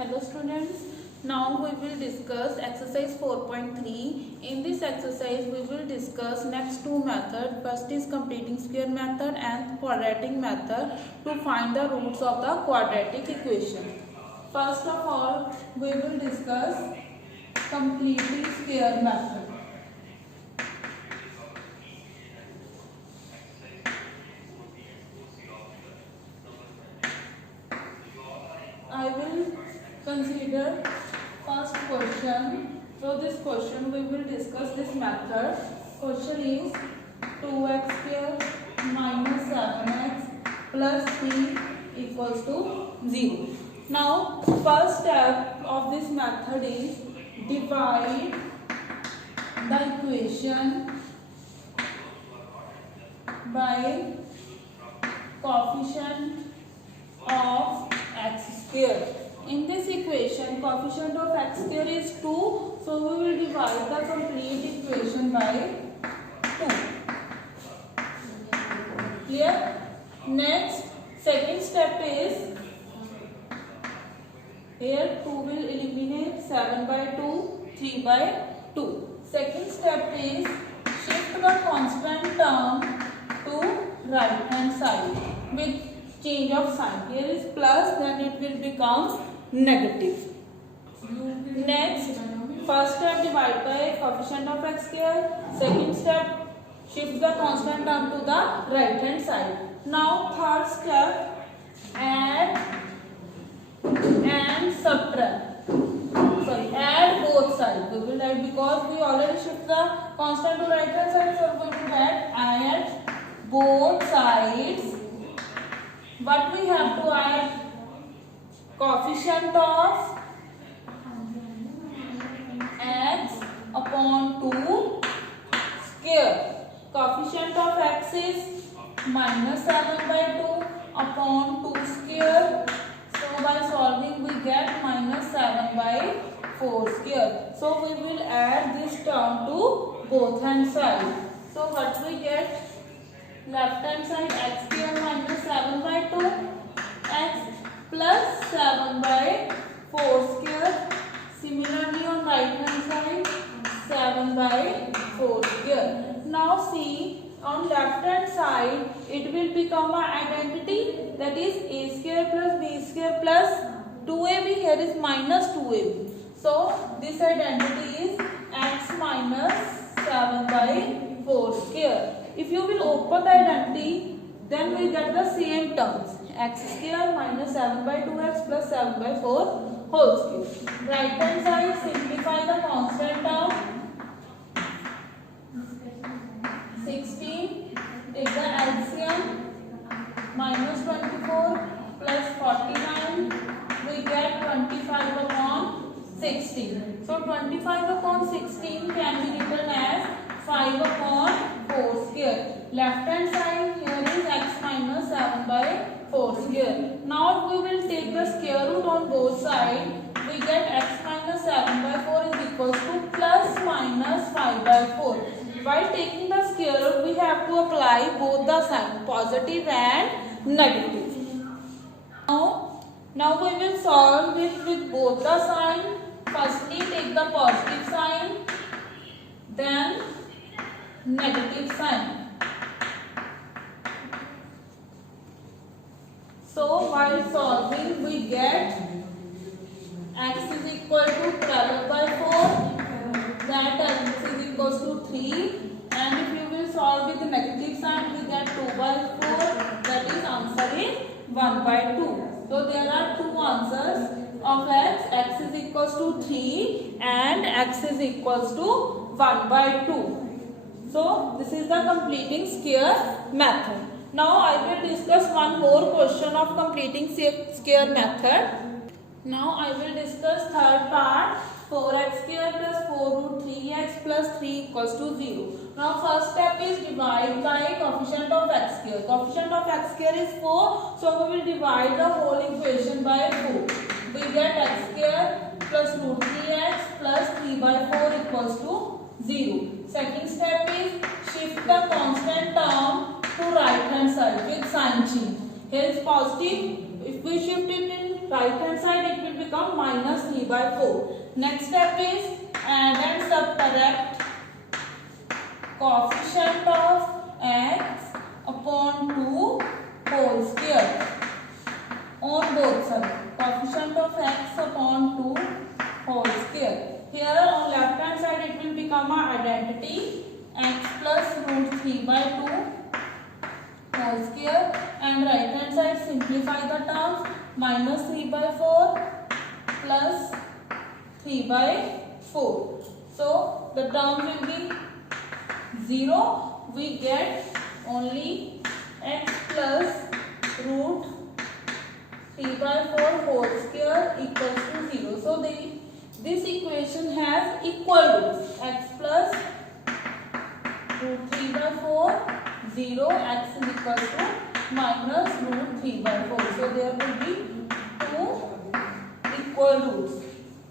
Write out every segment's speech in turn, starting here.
Hello students, now we will discuss exercise 4.3. In this exercise we will discuss next two methods. First is completing square method and quadratic method to find the roots of the quadratic equation. First of all, we will discuss completing square method. I will consider first question. So this question we will discuss this method. Question is 2x square minus 7x plus 3 equals to 0. Now first step of this method is divide the equation by coefficient of x square. In this equation, coefficient of x square is 2, so we will divide the complete equation by 2. Clear? Next, second step is, here 2 will eliminate, 7 by 2, 3 by 2. Second step is, shift the constant term to right hand side with change of sign. Here is plus, then it will become negative. Next, first step divide by coefficient of x square. Second step shift the constant term to the right hand side. Now third step add and subtract. Sorry, add both sides. We will add because we already shift the constant to right hand side, so we will add both sides. What we have to add? Coefficient of x upon 2 square. Coefficient of x is minus 7 by 2 upon 2 square. So by solving we get minus 7 by 4 square. So we will add this term to both hand side. So what we get? Left hand side x square minus 7 by 2 x plus 7 by 4 square. Similarly on right hand side 7 by 4 square. Now see, on left hand side it will become an identity, that is a square plus b square plus 2ab. Here is minus 2ab. So this identity is x minus 7 by 4 square. If you will open the identity, then we get the same terms, x square minus 7 by 2x plus 7 by 4 whole square. Right hand side, simplify the constant term. 16, take the LCM, minus 24 plus 49, we get 25 upon 16. So 25 upon 16 can be written as 5 upon 4 square. Left hand side here is x minus 7 by 4 square. Now we will take the square root on both sides. We get x minus 7 by 4 is equals to plus minus 5 by 4. While taking the square root, we have to apply both the signs, positive and negative. Now we will solve it with both the signs. Firstly take the positive sign, then negative sign. So while solving we get x is equal to 12 by 4, that x is equal to 3, and if you will solve with the negative sign we get 2 by 4, that is answer is 1 by 2. So there are two answers of x is equal to 3 and x is equal to 1 by 2. So this is the completing square method. Now I will discuss one more question of completing square method. Now I will discuss third part, 4x square plus 4 root 3x plus 3 equals to 0. Now first step is divide by coefficient of x square. Coefficient of x square is 4, so we will divide the whole equation by 4. We get x square plus root 3x plus 3 by 4 equals to 0. Second step is shift the constant term to right hand side with sign change. Here is positive. If we shift it in right hand side, it will will become minus 3 by 4. Next step is add and subtract coefficient of x upon 2 whole square on both sides. Coefficient of x upon 2 whole square. Here on left hand side it will become our identity x plus root 3 by 2 whole square, and right hand side simplify the terms, minus 3 by 4 plus 3 by 4. So the term will be 0. We get only x plus root 3 by 4 whole square equals to 0. So this equation has equal roots. X plus root 3 by 4, 0, x is equal to minus root 3 by 4. So there will be two equal roots.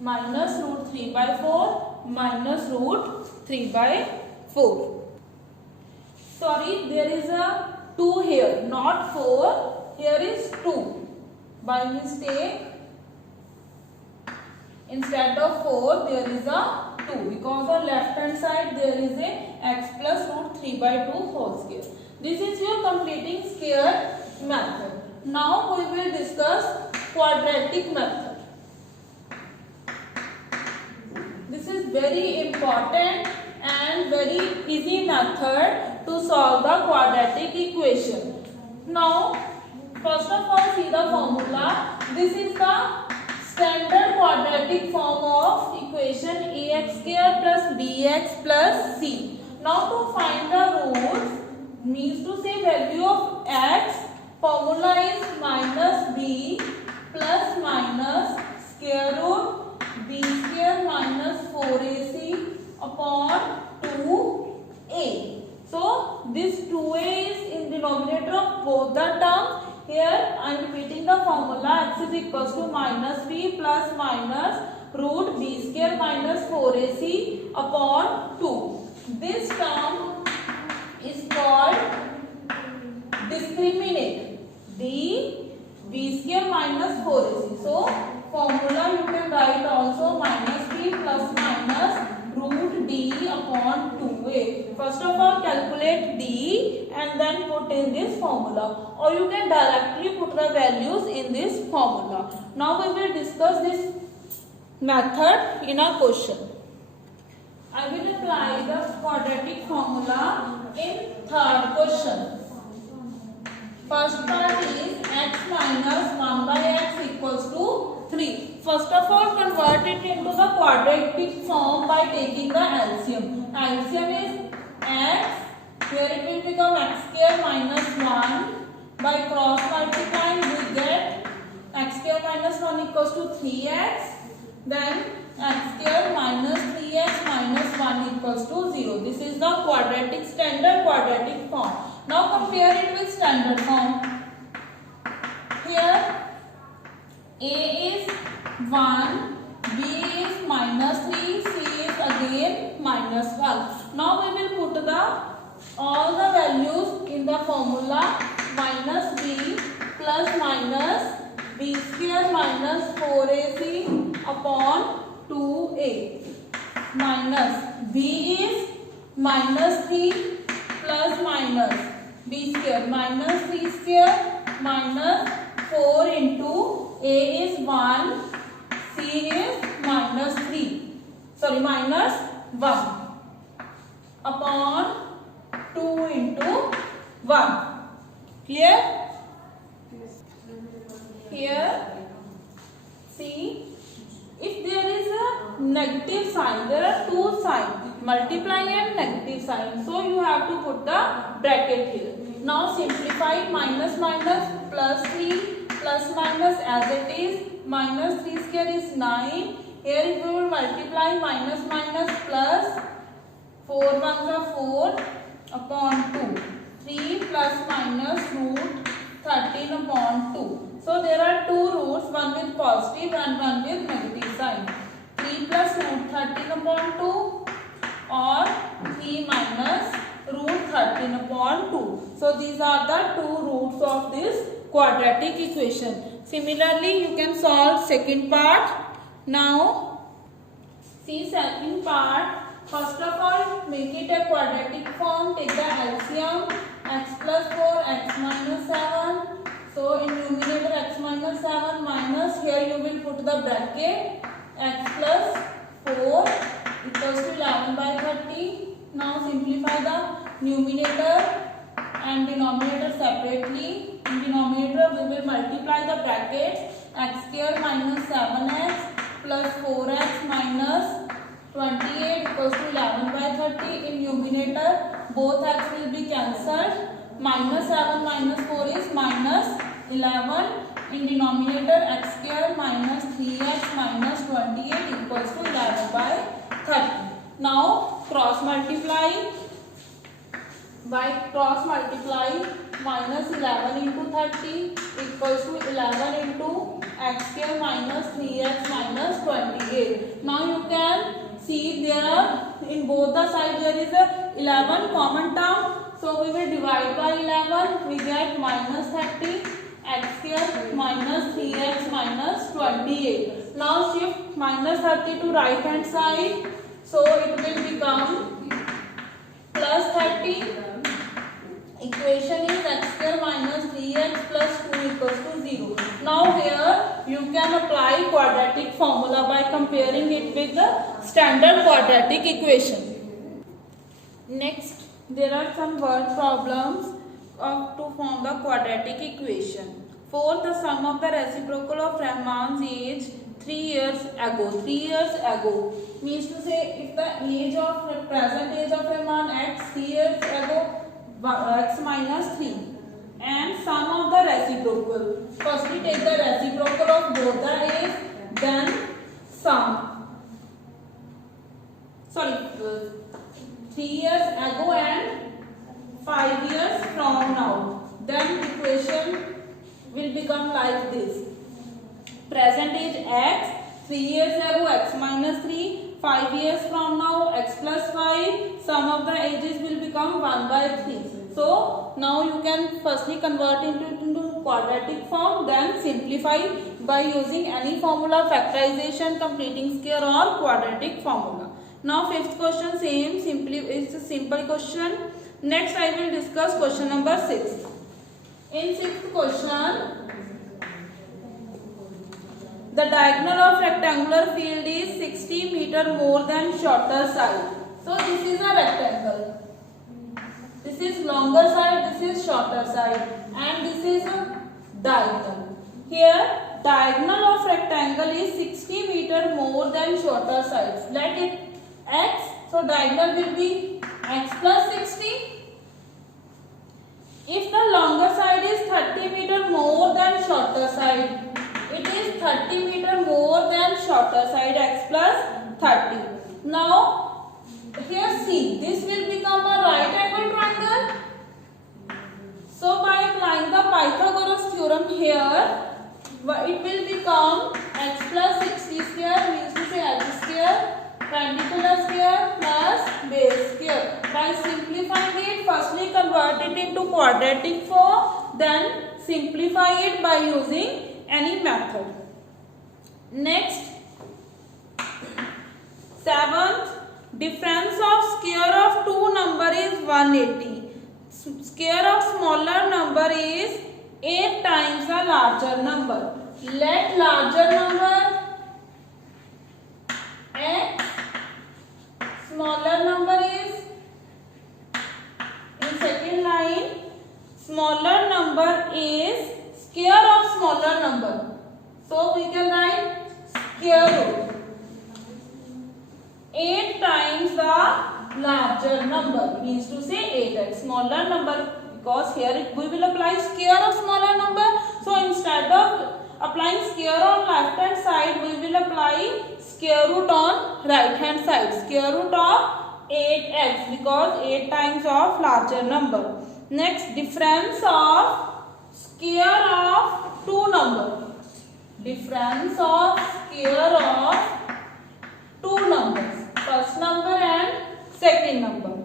Minus root 3 by 4, minus root 3 by 4. Sorry, there is a 2 here, not 4. Here is 2. By mistake, instead of 4, there is a 2. Because on left hand side, there is a x plus root 3 by 2 whole square. This is your completing square method. Now we will discuss quadratic method. This is very important and very easy method to solve the quadratic equation. Now, first of all, see the formula. This is the standard quadratic form of equation ax square plus bx plus c. Now to find the roots, means to say value of x, formula is minus b plus minus square root b square minus 4ac upon 2a. So this 2a is in denominator of both the terms. Here I am repeating the formula, x is equals to minus b plus minus root b square minus 4ac upon 2. This term is called discriminant. D b square minus 4ac. So formula you can write also minus b plus minus root d upon 2a. First of all, calculate d and then put in this formula, or you can directly put the values in this formula. Now we will discuss this method in a question. I will apply the quadratic formula in third question. First part is x minus 1 by x equals to 3. First of all, convert it into the quadratic form by taking the LCM. LCM is x. Here it will become x square minus 1. By cross multiplying, we get x square minus 1 equals to 3x. Then x square minus 3x minus 1 equals to 0. This is the quadratic standard quadratic form. Now compare it with standard form. Here a is 1, b is minus 3, c is again minus 1. Now we will put all the values in the formula. Minus b plus minus b square minus 4ac upon 2a. Minus b is minus 3 plus minus b square minus 3 square minus 4 into a is 1, c is minus 3. Sorry, minus 1 upon 2 into 1. Clear? Here, see, if there is a negative sign, there are two signs, multiply and negative sign. So you have to put the bracket here. Now simplify minus minus plus 3 plus minus as it is. Minus 3 square is 9. Here if we will multiply minus minus plus 4 ones are 4 upon 2. 3 plus minus root 13 upon 2. So there are two roots, one with positive and one with negative sign. 3 plus root 13 upon 2 or 3 minus root 13 upon 2. So these are the two roots of this quadratic equation. Similarly, you can solve second part. Now, see second part. First of all, make it a quadratic form. Take the LCM x plus 4, x minus 7. So, in numerator x minus 7 minus, here you will put the bracket x plus 4 equals to 11 by 30. Now, simplify the numerator and denominator separately. In denominator, we will multiply the brackets x square minus 7x plus 4x minus 28 equals to 11 by 30. In numerator, both x will be cancelled. Minus 7 minus 4 is minus 11. In denominator, x square minus 3x minus 28 equals to 11 by 30. Now, cross multiply. By cross multiply, minus 11 into 30 equals to 11 into x square minus 3x minus 28. Now you can see there in both the sides there is a 11 common term. So we will divide by 11. We get minus 30 x square minus 3x minus 28. Now shift minus 30 to right hand side. So it will become plus 30. Equation is x square minus 3x plus 2 equals to 0. Now here you can apply quadratic formula by comparing it with the standard quadratic equation. Next, there are some word problems to form the quadratic equation. For the sum of the reciprocal of Rahman's age 3 years ago. 3 years ago means to say if the age of present age of Rahman x 3 years ago x minus 3 and sum of the reciprocal. Firstly take the reciprocal of both the age, then sum. 3 years ago and 5 years from now. Then equation will become like this. Present age x, 3 years ago x minus 3, 5 years from now x plus 5, sum of the ages will become 1 by 3. So now you can firstly convert into quadratic form, then simplify by using any formula, factorization, completing square or quadratic formula. Now fifth question same, it's a simple question. Next I will discuss question number 6. In sixth question, the diagonal of rectangular field is 60 meter more than shorter side. So this is a rectangle. This is longer side, this is shorter side, and this is a diagonal. Here diagonal of rectangle is 60 meter more than shorter sides. Let it x, so diagonal will be x plus 60. If the longer side is 30 meter more than shorter side, it is 30 meter more than shorter side, x plus 30. Now here see, this will become a right angle triangle. So by applying the Pythagoras theorem here, it will become x plus 60 square, we used to say h square, perpendicular square plus base square. By simplifying it, firstly convert it into quadratic form, then simplify it by using any method. Next, seventh, difference of square of two number is 180. Square of smaller number is 8 times the larger number. Let larger number x, smaller number is, in second line, smaller number is square of smaller number. So we can write square root 8 times the larger number, means to say 8x, smaller number, because here we will apply square of smaller number. So instead of applying square on left hand side, we will apply square root on right hand side, square root of 8x, because 8 times of larger number. Next, difference of square of two number. Difference of square of two numbers, first number and second number,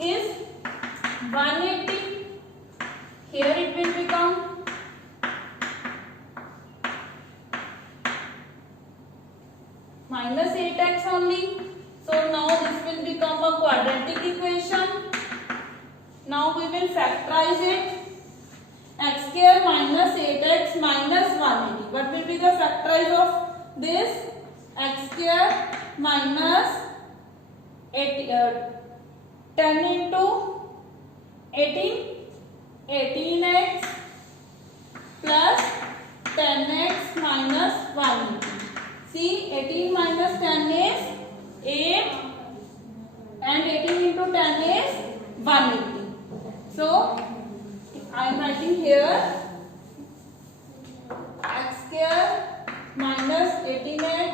is 180. Here it will become minus 8x only. So now this will become a quadratic equation. Now we will factorize it. X square minus 8x minus 180. What will be the factorize of this? X square minus 10 into 18, 18x plus 10x minus 180. See, 18 minus 10 is 8 and 18 into 10 is 180. So I am writing here x square minus 18x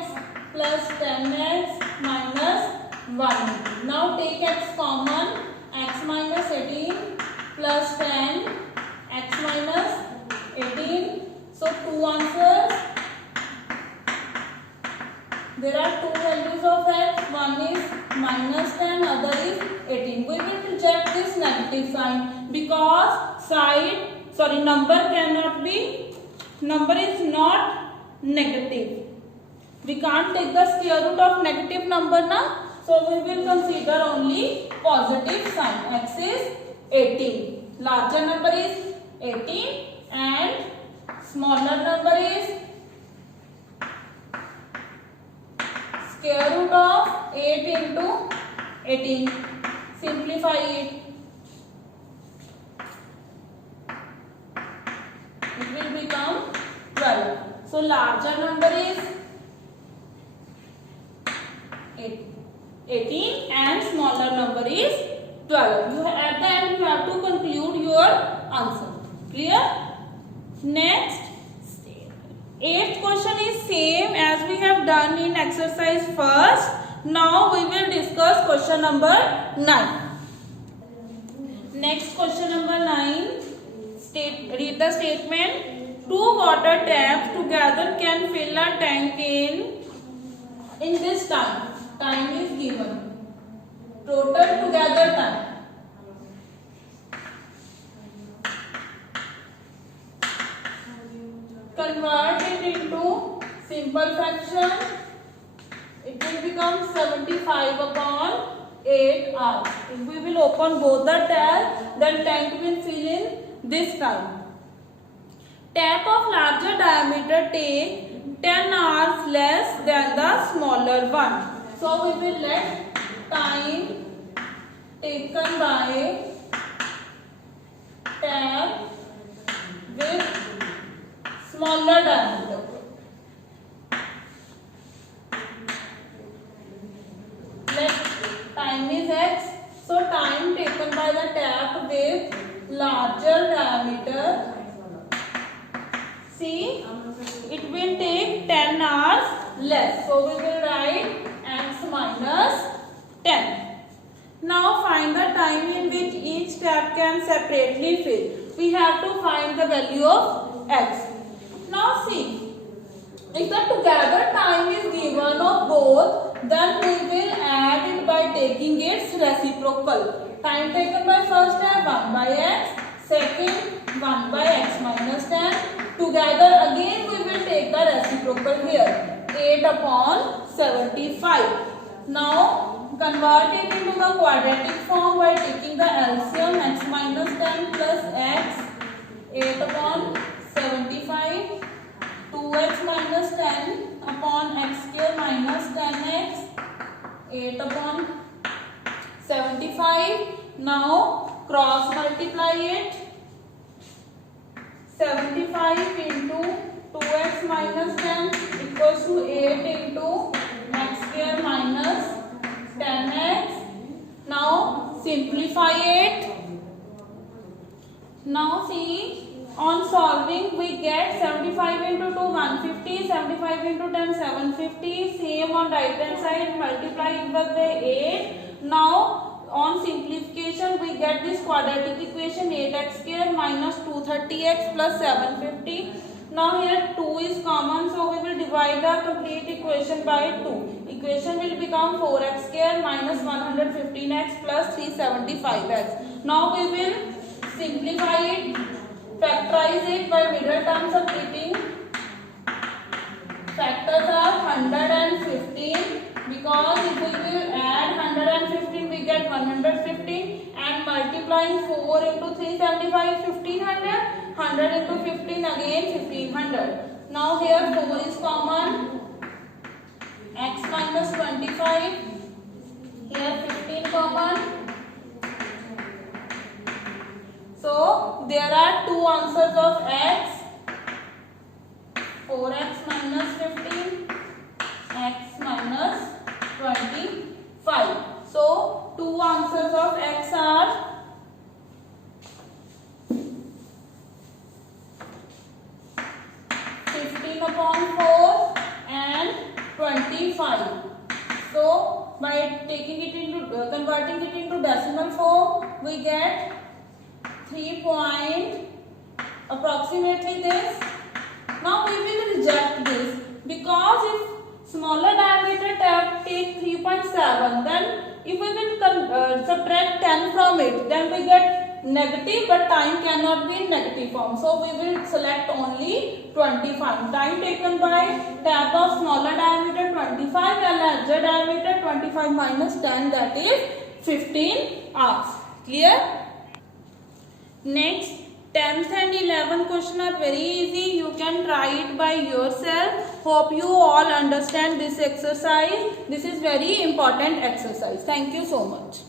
plus 10x minus 180. Now take x common, x minus 18 plus 10, x minus 18. So two answers. There are two values of x. One is minus 10, other is 18. We will reject this negative sign because number is not negative. We can't take the square root of negative number now. So we will consider only positive sign. X is 18. Larger number is 18 and smaller number is square root of 8 into 18. Simplify it. It will become 12. So larger number is 18 and smaller number is 12. At the end you have to conclude your answer. Clear? Next, 8th question is same as we have done in exercise first. Now we will discuss question number 9. Next, question number 9. Read the statement. Two water taps together can fill a tank in this time. Time is given. Total together time. Convert it into simple fraction. It will become 75 upon 8 hours. If we will open both the tap, then tank will fill in this time. Tap of larger diameter take 10 hours less than the smaller one. So we will let time taken by tap with smaller diameter. Let time is x. So time taken by the tap with larger diameter. See, it will take 10 hours less. So we will write x minus 10. Now find the time in which each tap can separately fill. We have to find the value of x. Now see, if the together time is given of both, then we will add it by taking its reciprocal. Time taken by first tap 1 by x, second 1 by x minus 10. Together again we will take the reciprocal here, 8 upon 75. Now convert it into the quadratic form by taking the LCM, x minus 10 plus x, 8 upon 75, 2x minus 10 upon x square minus 10x, 8 upon 75. Now cross multiply it. 75 into 2x minus 10 equals to 8 into x square minus 10x. Now simplify it. Now see, on solving we get 75 into 2 150, 75 into 10 750. Same on right hand side, multiply it by 8. Now on simplification we get this quadratic equation 8x square minus 230x plus 750. Now here 2 is common, so we will divide the complete equation by 2. Equation will become 4x square minus 115x plus 375x. Now we will simplify it, factorize it by middle term subtracting. Factors are 100 and 15. because if we will add 115 we get 115 and multiplying 4 into 375 1500, 100 into 15 again 1500. Now here 4 is common, x minus 25, here 15 common. So there are two answers of x, 4x minus 15, x minus 25. So two answers of x are 15 upon 4 and 25. So by taking it into converting it into decimal form, we get 3 point approximately this. Now we will reject this because if smaller diameter tab take 3.7, then if we will subtract 10 from it, then we get negative, but time cannot be in negative form. So we will select only 25. Time taken by tab of smaller diameter 25 and larger diameter 25 minus 10, that is 15 hours. Clear? Next, 10th and 11th question are very easy. You can try it by yourself. Hope you all understand this exercise. This is very important exercise. Thank you so much.